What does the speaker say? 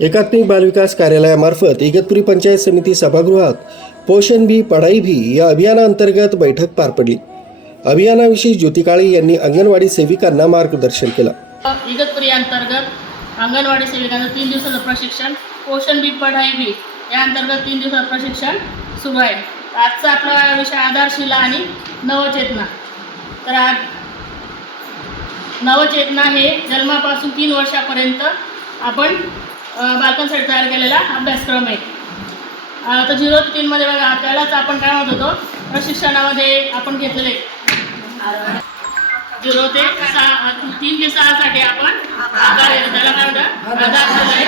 एकात्मिक बालविकास कार्यालयामार्फत इगतपुरी पंचायत समिती सभागृहात पोषण भी पढ़ाई भी या अभियानाअंतर्गत बैठक पार पडली। अभियानाविषयी ज्योती काळे यांनी अंगणवाडी सेविकांना मार्गदर्शन केलं। इगतपुरी अंतर्गत अंगणवाडी सेविकांचं 3 दिवसाचं प्रशिक्षण पोषण भी पढ़ाई भी या अंतर्गत 3 दिवसाचं प्रशिक्षण सुरू आहे। आजचा आपला विषय आधारशिला आणि नवचेतना। तर आज नवचेतना हे जन्मापासून 3 वर्षापर्यंत आपण बालकांसाठी तयार केलेला अभ्यासक्रम आहे। आता 0 ते 3 मध्ये बघा त्यालाच आपण काय म्हणत होतो प्रशिक्षणामध्ये आपण घेतलेले 0 ते 3 ते 6 साठी आपण त्याला काय म्हणतात आधारशिला आहे।